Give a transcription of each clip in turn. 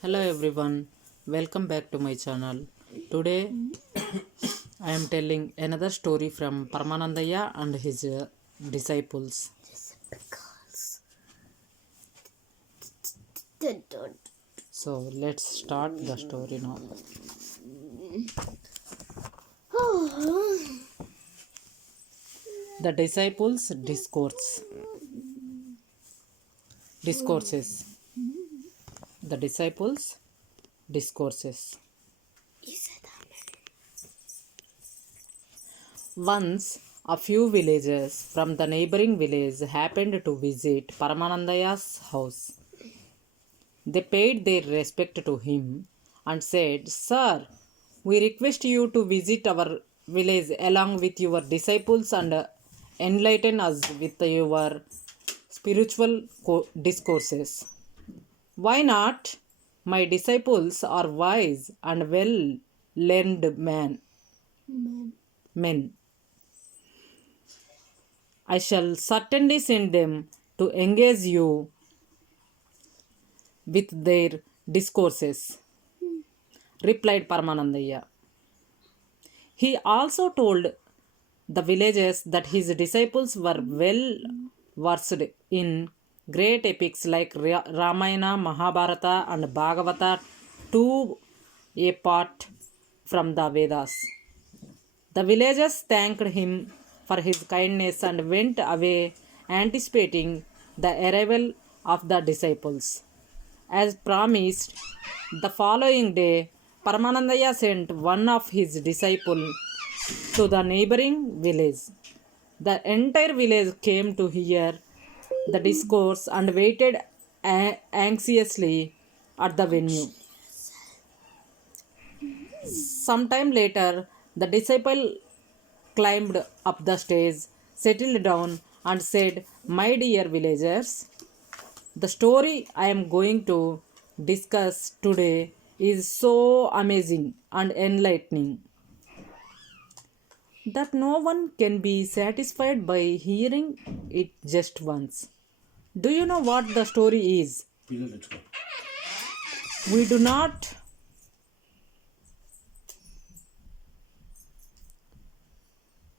Hello everyone, welcome back to my channel. Today I am telling another story from Paramanandaya and his disciples. So let's start the story now. The disciples discourses. The disciples discourses. Once, a few villagers from the neighboring village happened to visit Paramanandaya's house. They paid their respect to him and said, Sir, we request you to visit our village along with your disciples and enlighten us with your spiritual discourses. Why not? My disciples are wise and well learned men. I shall certainly send them to engage you with their discourses, replied Paramanandaya. He also told the villagers that his disciples were well versed in great epics like Ramayana, Mahabharata, and Bhagavata, two a part from the Vedas. The villagers thanked him for his kindness and went away anticipating the arrival of the disciples. As promised, the following day, Paramanandaya sent one of his disciples to the neighboring village. The entire village came to hear the discourse and waited anxiously at the venue. Sometime later, the disciple climbed up the stage, settled down, and said, My dear villagers, the story I am going to discuss today is so amazing and enlightening that no one can be satisfied by hearing it just once. Do you know what the story is? We do not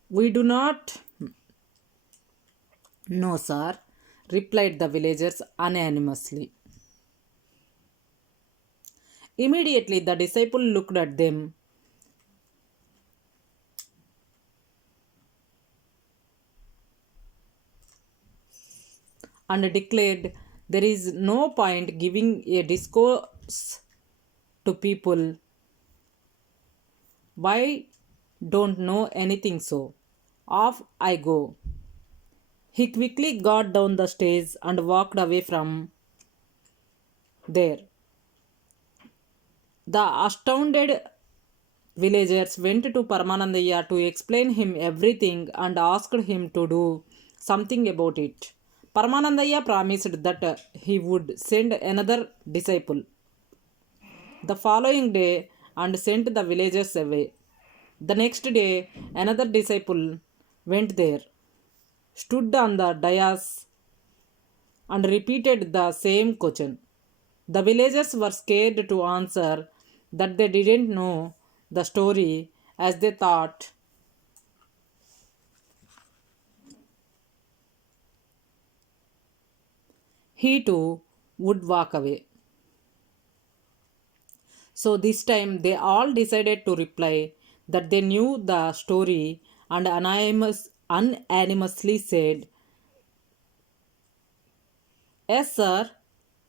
we do not know, sir, replied the villagers unanimously. Immediately the disciple looked at them and declared there is no point giving a discourse to people why don't know anything, so off I go. He quickly got down the stairs and walked away from there. The astounded villagers went to Paramanandaya to explain him everything and asked him to do something about it. Paramanandaya promised that he would send another disciple the following day and sent the villagers away. The next day, another disciple went there, stood on the dais, and repeated the same question. The villagers were scared to answer that they didn't know the story as they thought he too would walk away. So this time they all decided to reply that they knew the story and unanimously said, Yes, sir,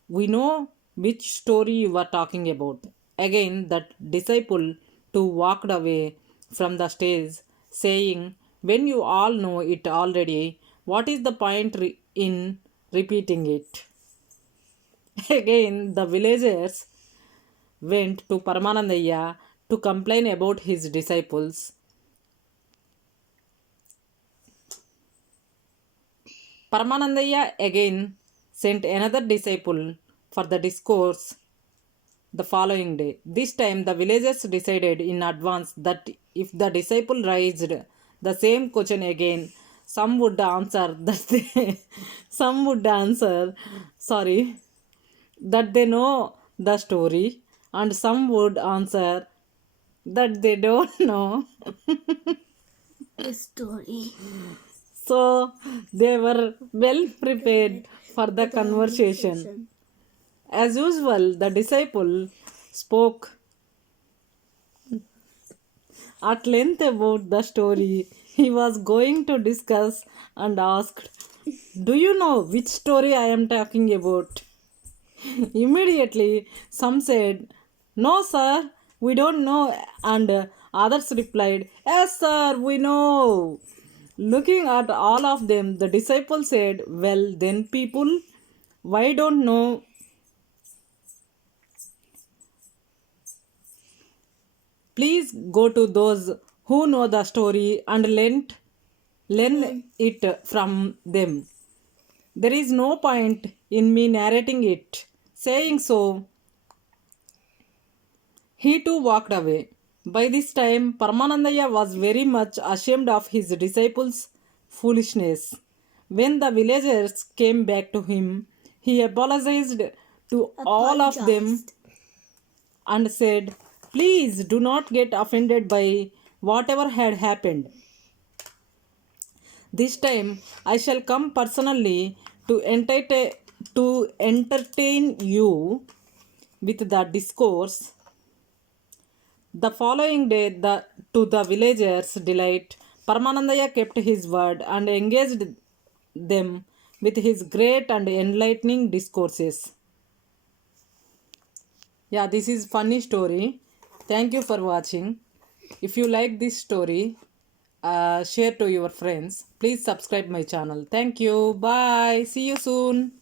we know which story you are talking about. Again, that disciple too walked away from the stage, saying, When you all know it already, what is the point in repeating it? Again, the villagers went to Paramanandaya to complain about his disciples. Paramanandaya again sent another disciple for the discourse the following day. This time, the villagers decided in advance that if the disciple raised the same question again, some would answer that some would answer, sorry, that they know the story, and some would answer that they don't know. The story. So they were well prepared for the conversation. As usual, the disciple spoke at length about the story he was going to discuss and asked, "Do you know which story I am talking about?" Immediately, some said, "No, sir, we don't know," and others replied, "Yes, sir, we know." Looking at all of them, the disciple said, "Well, then, people, why don't know? Please go to those who know the story and learn it from them. There is no point in me narrating it." Saying so, he too walked away. By this time, Paramanandaya was very much ashamed of his disciples' foolishness. When the villagers came back to him, he apologized to all of them and said, "Please do not get offended by whatever had happened. This time I shall come personally to entertain you with the discourse." The following day, to the villagers' delight, Paramanandaya kept his word and engaged them with his great and enlightening discourses. Yeah, this is funny story. Thank you for watching. If you like this story, share to your friends. Please subscribe my channel. Thank you. Bye. See you soon.